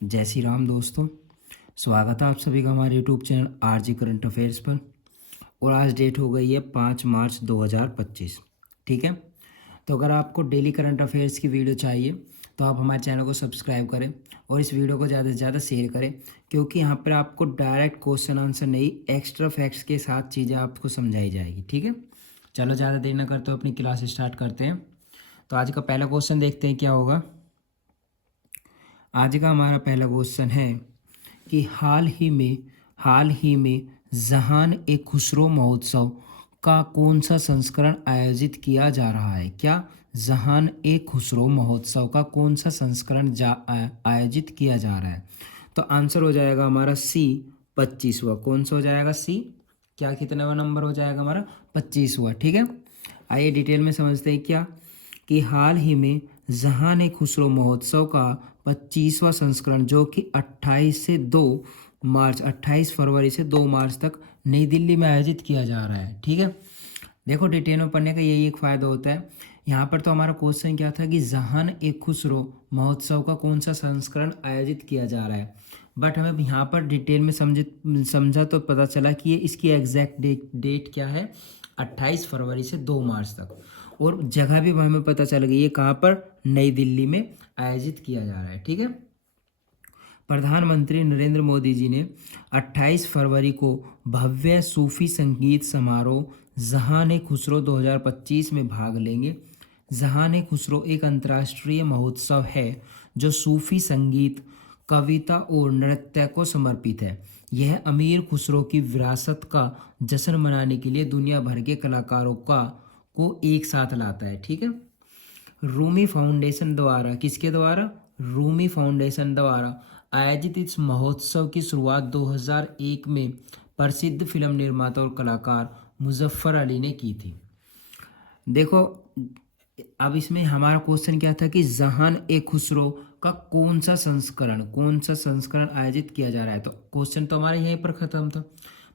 जय श्री राम दोस्तों। स्वागत है आप सभी का हमारे YouTube channel RG current affairs पर। और आज डेट हो गई है 5 मार्च 2025। ठीक है, तो अगर आपको डेली करंट अफेयर्स की वीडियो चाहिए तो आप हमारे चैनल को सब्सक्राइब करें और इस वीडियो को ज़्यादा से ज़्यादा शेयर करें, क्योंकि यहाँ पर आपको डायरेक्ट क्वेश्चन आंसर नहीं, एक्स्ट्रा फैक्ट्स के साथ चीज़ें आपको समझाई जाएगी। ठीक है, चलो ज़्यादा देर ना करते हुए अपनी क्लास स्टार्ट करते हैं। तो आज का पहला क्वेश्चन देखते हैं क्या होगा। आज का हमारा पहला क्वेश्चन है कि हाल ही में जहान ए खुसरो महोत्सव का कौन सा संस्करण आयोजित किया जा रहा है। क्या जहान ए खुसरो महोत्सव का कौन सा संस्करण आयोजित किया जा रहा है। तो आंसर हो जाएगा हमारा सी 25वां। कौन सा हो जाएगा सी, क्या कितनावा नंबर हो जाएगा हमारा 25वां। ठीक है, आइए डिटेल में समझते हैं क्या कि हाल ही में जहान ए खुसरो महोत्सव का 25वां संस्करण जो कि 28 फरवरी से 2 मार्च तक नई दिल्ली में आयोजित किया जा रहा है। ठीक है, देखो डिटेल में पढ़ने का यही एक फ़ायदा होता है। यहाँ पर तो हमारा क्वेश्चन क्या था कि जहान ए खुसरो महोत्सव का कौन सा संस्करण आयोजित किया जा रहा है, बट हमें यहाँ पर डिटेल में समझा तो पता चला कि ये इसकी एग्जैक्ट डेट क्या है, 28 फरवरी से 2 मार्च तक। और जगह भी हमें पता चल गई है कहाँ पर, नई दिल्ली में आयोजित किया जा रहा है। ठीक है, प्रधानमंत्री नरेंद्र मोदी जी ने 28 फरवरी को भव्य सूफी संगीत समारोह जहान ए खुसरो 2025 में भाग लेंगे। जहान ए खुसरो एक अंतर्राष्ट्रीय महोत्सव है जो सूफी संगीत, कविता और नृत्य को समर्पित है। यह अमीर खुसरो की विरासत का जश्न मनाने के लिए दुनिया भर के कलाकारों को एक साथ लाता है। ठीक है, रूमी फाउंडेशन द्वारा, किसके द्वारा, रूमी फाउंडेशन द्वारा आयोजित इस महोत्सव की शुरुआत 2001 में प्रसिद्ध फिल्म निर्माता और कलाकार मुजफ्फर अली ने की थी। देखो अब इसमें हमारा क्वेश्चन क्या था कि जहान ए खुसरो का कौन सा संस्करण आयोजित किया जा रहा है। तो क्वेश्चन तो हमारा यहीं पर खत्म था,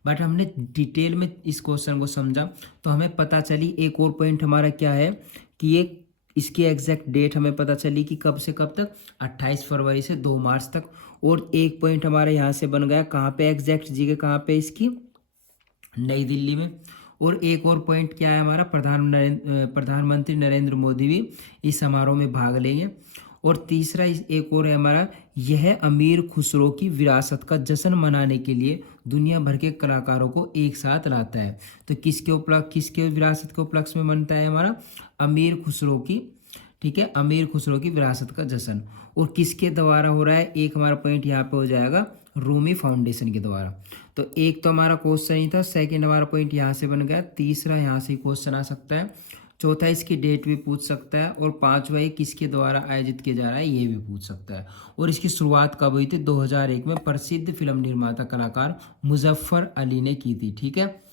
बट हमने डिटेल में इस क्वेश्चन को समझा तो हमें पता चली एक और पॉइंट हमारा क्या है कि ये इसकी एग्जैक्ट डेट हमें पता चली कि कब से कब तक, 28 फरवरी से 2 मार्च तक। और एक पॉइंट हमारा यहाँ से बन गया, कहाँ पे एग्जैक्ट जगह कहाँ पे इसकी, नई दिल्ली में। और एक और पॉइंट क्या है हमारा, प्रधानमंत्री नरेंद्र मोदी भी इस समारोह में भाग लेंगे। और तीसरा एक और है हमारा, यह अमीर खुसरो की विरासत का जश्न मनाने के लिए दुनिया भर के कलाकारों को एक साथ लाता है। तो किसके विरासत के उपलक्ष्य में मनता है हमारा, अमीर खुसरो की। ठीक है, अमीर खुसरो की विरासत का जश्न। और किसके द्वारा हो रहा है, एक हमारा पॉइंट यहाँ पे हो जाएगा रूमी फाउंडेशन के द्वारा। तो एक तो हमारा क्वेश्चन ही था, सेकंड हमारा पॉइंट यहाँ से बन गया, तीसरा यहाँ से क्वेश्चन आ सकता है, चौथा इसकी डेट भी पूछ सकता है, और पांचवा ये किसके द्वारा आयोजित किया जा रहा है ये भी पूछ सकता है। और इसकी शुरुआत कब हुई थी, 2001 में प्रसिद्ध फिल्म निर्माता कलाकार मुजफ्फर अली ने की थी। ठीक है,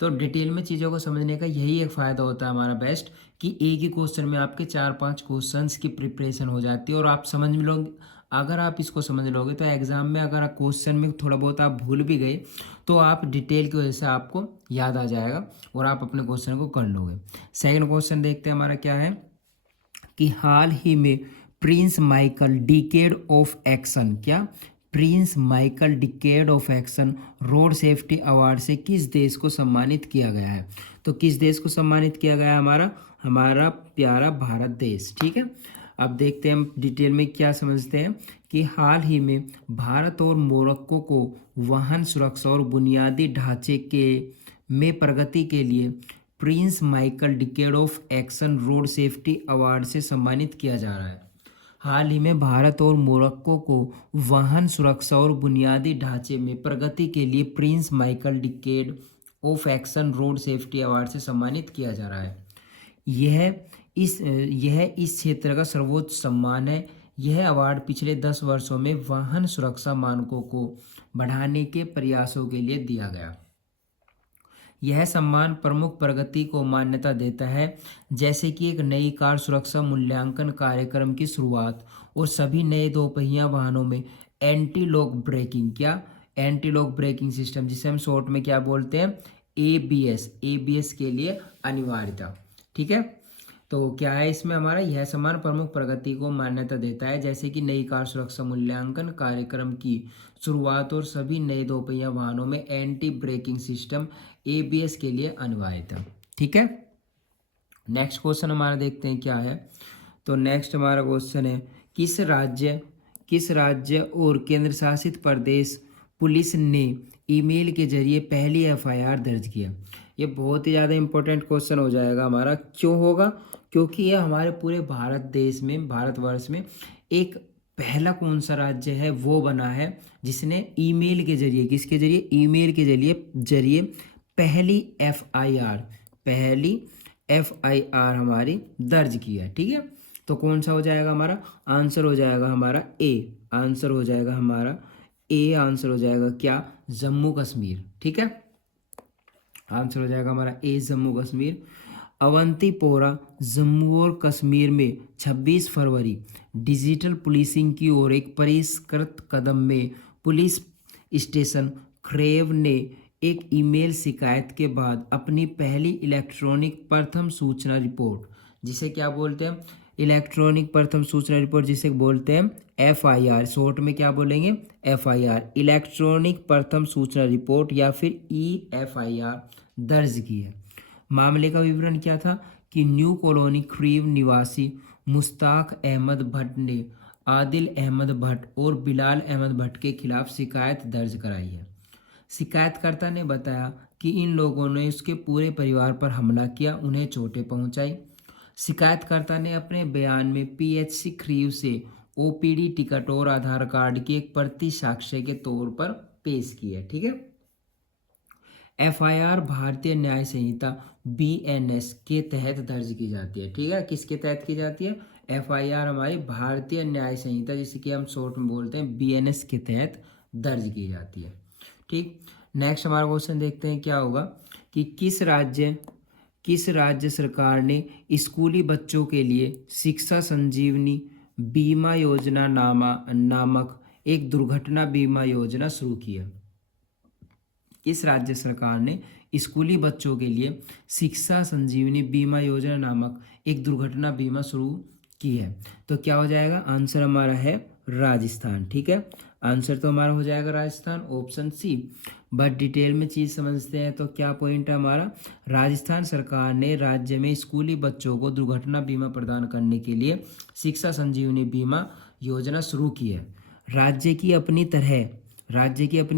तो डिटेल में चीज़ों को समझने का यही एक फ़ायदा होता है हमारा बेस्ट, कि एक ही क्वेश्चन में आपके 4-5 क्वेश्चंस की प्रिपरेशन हो जाती है और आप समझ में लोग, अगर आप इसको समझ लोगे तो एग्ज़ाम में अगर क्वेश्चन में थोड़ा बहुत आप भूल भी गए तो आप डिटेल की वजह से आपको याद आ जाएगा और आप अपने क्वेश्चन को कर लोगे। सेकंड क्वेश्चन देखते हैं हमारा क्या है कि हाल ही में Prince Michael decade of action, क्या Prince Michael decade of action road safety award से किस देश को सम्मानित किया गया है। तो किस देश को सम्मानित किया गया है, हमारा प्यारा भारत देश। ठीक है, अब देखते हैं हम डिटेल में क्या समझते हैं कि हाल ही में भारत और मोरक्को को वाहन सुरक्षा और बुनियादी ढांचे के में प्रगति के लिए Prince Michael decade of action road safety award से सम्मानित किया जा रहा है। हाल ही में भारत और मोरक्को को वाहन सुरक्षा और बुनियादी ढांचे में प्रगति के लिए Prince Michael decade of action road safety award से सम्मानित किया जा रहा है। यह इस क्षेत्र का सर्वोच्च सम्मान है। यह अवार्ड पिछले 10 वर्षों में वाहन सुरक्षा मानकों को बढ़ाने के प्रयासों के लिए दिया गया। यह सम्मान प्रमुख प्रगति को मान्यता देता है, जैसे कि एक नई कार सुरक्षा मूल्यांकन कार्यक्रम की शुरुआत और सभी नए दोपहिया वाहनों में एंटी लॉक ब्रेकिंग, क्या एंटी लॉक ब्रेकिंग सिस्टम, जिसे हम शॉर्ट में क्या बोलते हैं, एबीएस के लिए अनिवार्यता। ठीक है, तो क्या है इसमें हमारा, यह सम्मान प्रमुख प्रगति को मान्यता देता है, जैसे कि नई कार सुरक्षा मूल्यांकन कार्यक्रम की शुरुआत और सभी नए दोपहिया वाहनों में एंटी ब्रेकिंग सिस्टम ABS के लिए अनिवार्य था। ठीक है, नेक्स्ट क्वेश्चन हमारा देखते हैं क्या है। तो नेक्स्ट हमारा क्वेश्चन है, किस राज्य और केंद्र शासित प्रदेश पुलिस ने ईमेल के जरिए पहली FIR दर्ज किया। ये बहुत ही ज़्यादा इंपॉर्टेंट क्वेश्चन हो जाएगा हमारा। क्यों होगा? क्योंकि ये हमारे पूरे भारतवर्ष में एक पहला कौन सा राज्य है वो बना है जिसने ईमेल के जरिए, किसके जरिए? ईमेल के जरिए पहली FIR हमारी दर्ज की है। ठीक है, तो कौन सा हो जाएगा हमारा आंसर? हो जाएगा हमारा ए, आंसर हो जाएगा हमारा ए, आंसर हो जाएगा क्या? जम्मू कश्मीर। ठीक है, आंसर हो जाएगा हमारा ए, जम्मू कश्मीर। अवंतीपोरा जम्मू और कश्मीर में 26 फरवरी डिजिटल पुलिसिंग की ओर एक परिष्कृत कदम में पुलिस स्टेशन खरेव ने एक ईमेल शिकायत के बाद अपनी पहली इलेक्ट्रॉनिक प्रथम सूचना रिपोर्ट, जिसे क्या बोलते हैं? इलेक्ट्रॉनिक प्रथम सूचना रिपोर्ट, जिसे बोलते हैं FIR, शॉर्ट में क्या बोलेंगे? FIR, इलेक्ट्रॉनिक प्रथम सूचना रिपोर्ट या फिर EFIR दर्ज की है। मामले का विवरण क्या था कि न्यू कॉलोनी खरीव निवासी मुश्ताक अहमद भट्ट ने आदिल अहमद भट्ट और बिलाल अहमद भट्ट के खिलाफ शिकायत दर्ज कराई है। शिकायतकर्ता ने बताया कि इन लोगों ने उसके पूरे परिवार पर हमला किया, उन्हें चोटें पहुंचाई। शिकायतकर्ता ने अपने बयान में PHC खरीव से OPD टिकट और आधार कार्ड की एक प्रति साक्ष्य के तौर पर पेश की है। ठीक है, FIR भारतीय न्याय संहिता BNS के तहत दर्ज की जाती है। ठीक है, किसके तहत की जाती है? FIR हमारी भारतीय न्याय संहिता, जिसे कि हम शॉर्ट में बोलते हैं BNS के तहत दर्ज की जाती है। ठीक, नेक्स्ट हमारा क्वेश्चन देखते हैं क्या होगा कि किस राज्य सरकार ने स्कूली बच्चों के लिए शिक्षा संजीवनी बीमा योजना नामक एक दुर्घटना बीमा योजना शुरू की है। किस राज्य सरकार ने स्कूली बच्चों के लिए शिक्षा संजीवनी बीमा योजना नामक एक दुर्घटना बीमा शुरू की है? तो क्या हो जाएगा? आंसर हमारा है राजस्थान। ठीक है, आंसर तो हमारा हो जाएगा Rajasthan, option C. But detail में चीज़ समझते हैं तो क्या पॉइंट है हमारा? राजस्थान सरकार ने राज्य में स्कूली बच्चों को दुर्घटना बीमा प्रदान करने के लिए शिक्षा संजीवनी बीमा योजना शुरू की है। राज्य की अपनी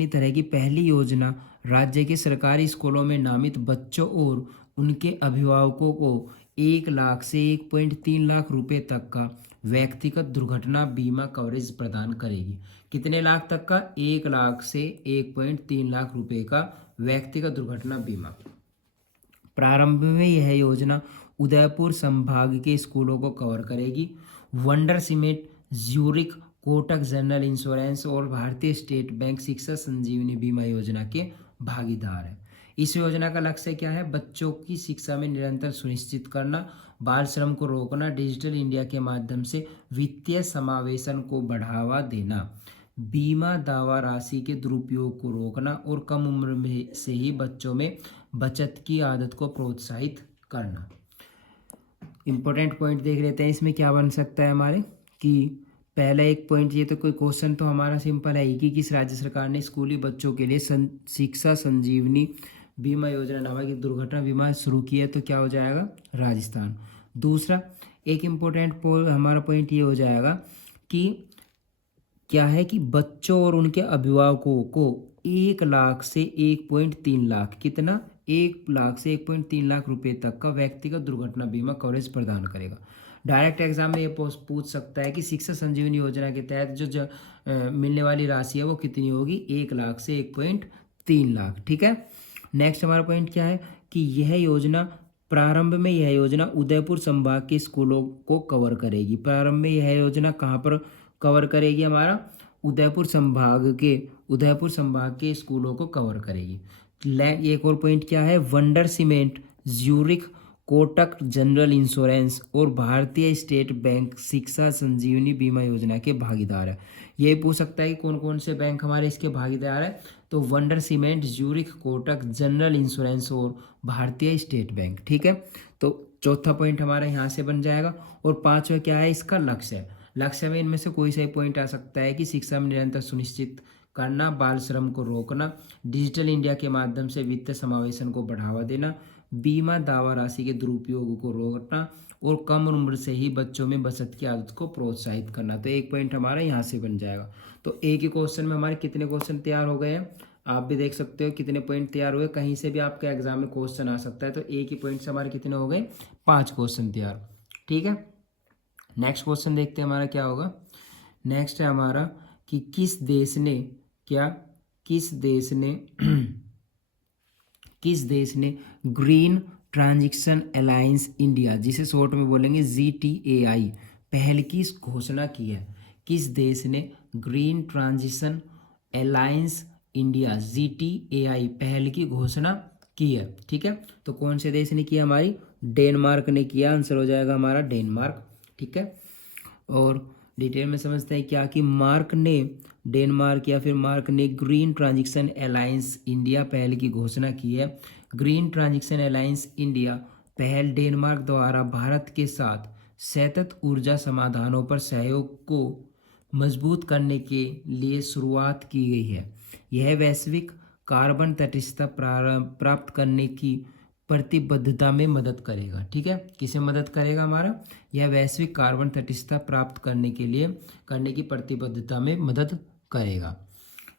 तरह की पहली योजना राज्य के सरकारी स्कूलों में नामित बच्चों और उनके अभिभावकों को 1 लाख से 1.3 लाख रुपए तक का व्यक्तिगत दुर्घटना बीमा कवरेज प्रदान करेगी। कितने लाख तक का? 1 लाख से 1.3 लाख रुपए का व्यक्तिगत दुर्घटना बीमा। प्रारंभ में यह योजना उदयपुर संभाग के स्कूलों को कवर करेगी। Wonder cement, Zurich, Kotak general insurance और भारतीय स्टेट बैंक शिक्षा संजीवनी बीमा योजना के भागीदार है। इस योजना का लक्ष्य क्या है? बच्चों की शिक्षा में निरंतर सुनिश्चित करना, बाल श्रम को रोकना, डिजिटल इंडिया के माध्यम से वित्तीय समावेशन को बढ़ावा देना, बीमा दावा राशि के दुरुपयोग को रोकना और कम उम्र में से ही बच्चों में बचत की आदत को प्रोत्साहित करना। इंपॉर्टेंट पॉइंट देख लेते हैं इसमें क्या बन सकता है हमारे कि पहला एक पॉइंट, ये तो कोई क्वेश्चन तो हमारा सिंपल है कि किस राज्य सरकार ने स्कूली बच्चों के लिए शिक्षा संजीवनी बीमा योजना नामक एक दुर्घटना बीमा शुरू की है? तो क्या हो जाएगा? राजस्थान। दूसरा एक इम्पोर्टेंट हमारा पॉइंट ये हो जाएगा कि क्या है कि बच्चों और उनके अभिभावकों को 1 लाख से 1.3 लाख, कितना? 1 लाख से 1.3 लाख रुपए तक का व्यक्तिगत दुर्घटना बीमा कवरेज प्रदान करेगा। डायरेक्ट एग्जाम में ये पूछ सकता है कि शिक्षा संजीवनी योजना के तहत जो मिलने वाली राशि है वो कितनी होगी? 1 लाख से 1.3 लाख। ठीक है, नेक्स्ट हमारा पॉइंट क्या है कि प्रारंभ में यह योजना उदयपुर संभाग के स्कूलों को कवर करेगी। प्रारंभ में यह योजना कहाँ पर कवर करेगी? हमारा उदयपुर संभाग के स्कूलों को कवर करेगी। एक और पॉइंट क्या है? Wonder cement, Zurich, Kotak general insurance और भारतीय स्टेट बैंक शिक्षा संजीवनी बीमा योजना के भागीदार है। ये पूछ सकता है कि कौन कौन से बैंक हमारे इसके भागीदार है, तो wonder cement, Zurich, Kotak, general insurance और भारतीय स्टेट बैंक। ठीक है, तो चौथा पॉइंट हमारा यहाँ से बन जाएगा। और पांचवा क्या है इसका, लक्ष्य। लक्ष्य में इनमें से कोई सा पॉइंट आ सकता है कि शिक्षा में निरंतर सुनिश्चित करना, बाल श्रम को रोकना, डिजिटल इंडिया के माध्यम से वित्त समावेशन को बढ़ावा देना, बीमा दावा राशि के दुरुपयोग को रोकना और कम उम्र से ही बच्चों में बचत की आदत को प्रोत्साहित करना। तो एक पॉइंट हमारा यहाँ से बन जाएगा। तो एक ही क्वेश्चन में हमारे कितने क्वेश्चन तैयार हो गए हैं, आप भी देख सकते हो कितने पॉइंट तैयार हुए। कहीं से भी आपके एग्जाम में क्वेश्चन आ सकता है। तो एक ही पॉइंट से हमारे कितने हो गए, 5 क्वेश्चन तैयार। ठीक है, नेक्स्ट क्वेश्चन देखते हैं हमारा क्या होगा। नेक्स्ट है हमारा कि किस देश ने ग्रीन ट्रांजिशन अलायंस इंडिया, जिसे शॉर्ट में बोलेंगे GTAI, पहल की घोषणा की है। किस देश ने green transition alliance India GTAI पहल की घोषणा की है। ठीक है, तो कौन से देश ने किया, हमारी डेनमार्क ने किया। आंसर हो जाएगा हमारा डेनमार्क। ठीक है, और डिटेल में समझते हैं क्या कि मार्क ने ग्रीन ट्रांजिशन अलायंस इंडिया पहल की घोषणा की है। ग्रीन ट्रांजिशन अलायंस इंडिया पहल डेनमार्क द्वारा भारत के साथ सतत ऊर्जा समाधानों पर सहयोग को मजबूत करने के लिए शुरुआत की गई है। यह वैश्विक कार्बन तटस्थता प्राप्त करने की प्रतिबद्धता में मदद करेगा। ठीक है, किसे मदद करेगा, हमारा यह वैश्विक कार्बन तटस्थता प्राप्त करने की प्रतिबद्धता में मदद करेगा।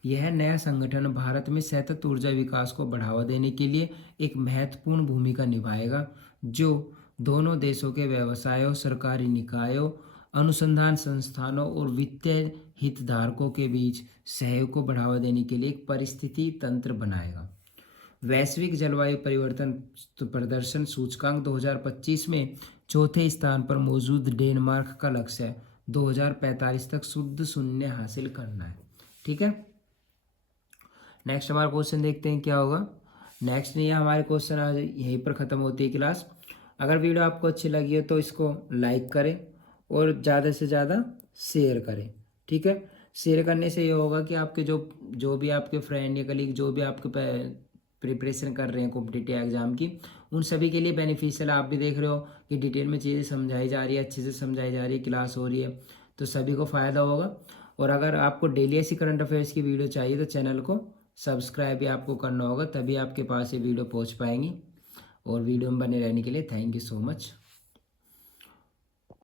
यह नया संगठन भारत में सतत ऊर्जा विकास को बढ़ावा देने के लिए एक महत्वपूर्ण भूमिका निभाएगा, जो दोनों देशों के व्यवसायों, सरकारी निकायों, अनुसंधान संस्थानों और वित्तीय हितधारकों के बीच सहयोग को बढ़ावा देने के लिए एक परिस्थिति तंत्र बनाएगा। वैश्विक जलवायु परिवर्तन प्रदर्शन सूचकांक 2025 में चौथे स्थान पर मौजूद डेनमार्क का लक्ष्य है 2045 तक शुद्ध शून्य हासिल करना है। ठीक है, नेक्स्ट हमारा क्वेश्चन देखते हैं क्या होगा। नेक्स्ट नहीं, हमारे क्वेश्चन आज यहीं पर ख़त्म होती है क्लास। अगर वीडियो आपको अच्छी लगी हो तो इसको लाइक करें और ज़्यादा से ज़्यादा शेयर करें। ठीक है, शेयर करने से ये होगा कि आपके जो भी आपके फ्रेंड या कलीग जो भी आपके प्रिपरेशन कर रहे हैं कॉम्पिटिटिव एग्जाम की, उन सभी के लिए बेनिफिशियल। आप भी देख रहे हो कि डिटेल में चीज़ें समझाई जा रही है, अच्छे से समझाई जा रही है, क्लास हो रही है, तो सभी को फ़ायदा होगा। और अगर आपको डेली ऐसी करंट अफेयर्स की वीडियो चाहिए तो चैनल को सब्सक्राइब भी आपको करना होगा, तभी आपके पास ये वीडियो पहुंच पाएंगी। और वीडियो में बने रहने के लिए थैंक यू सो मच।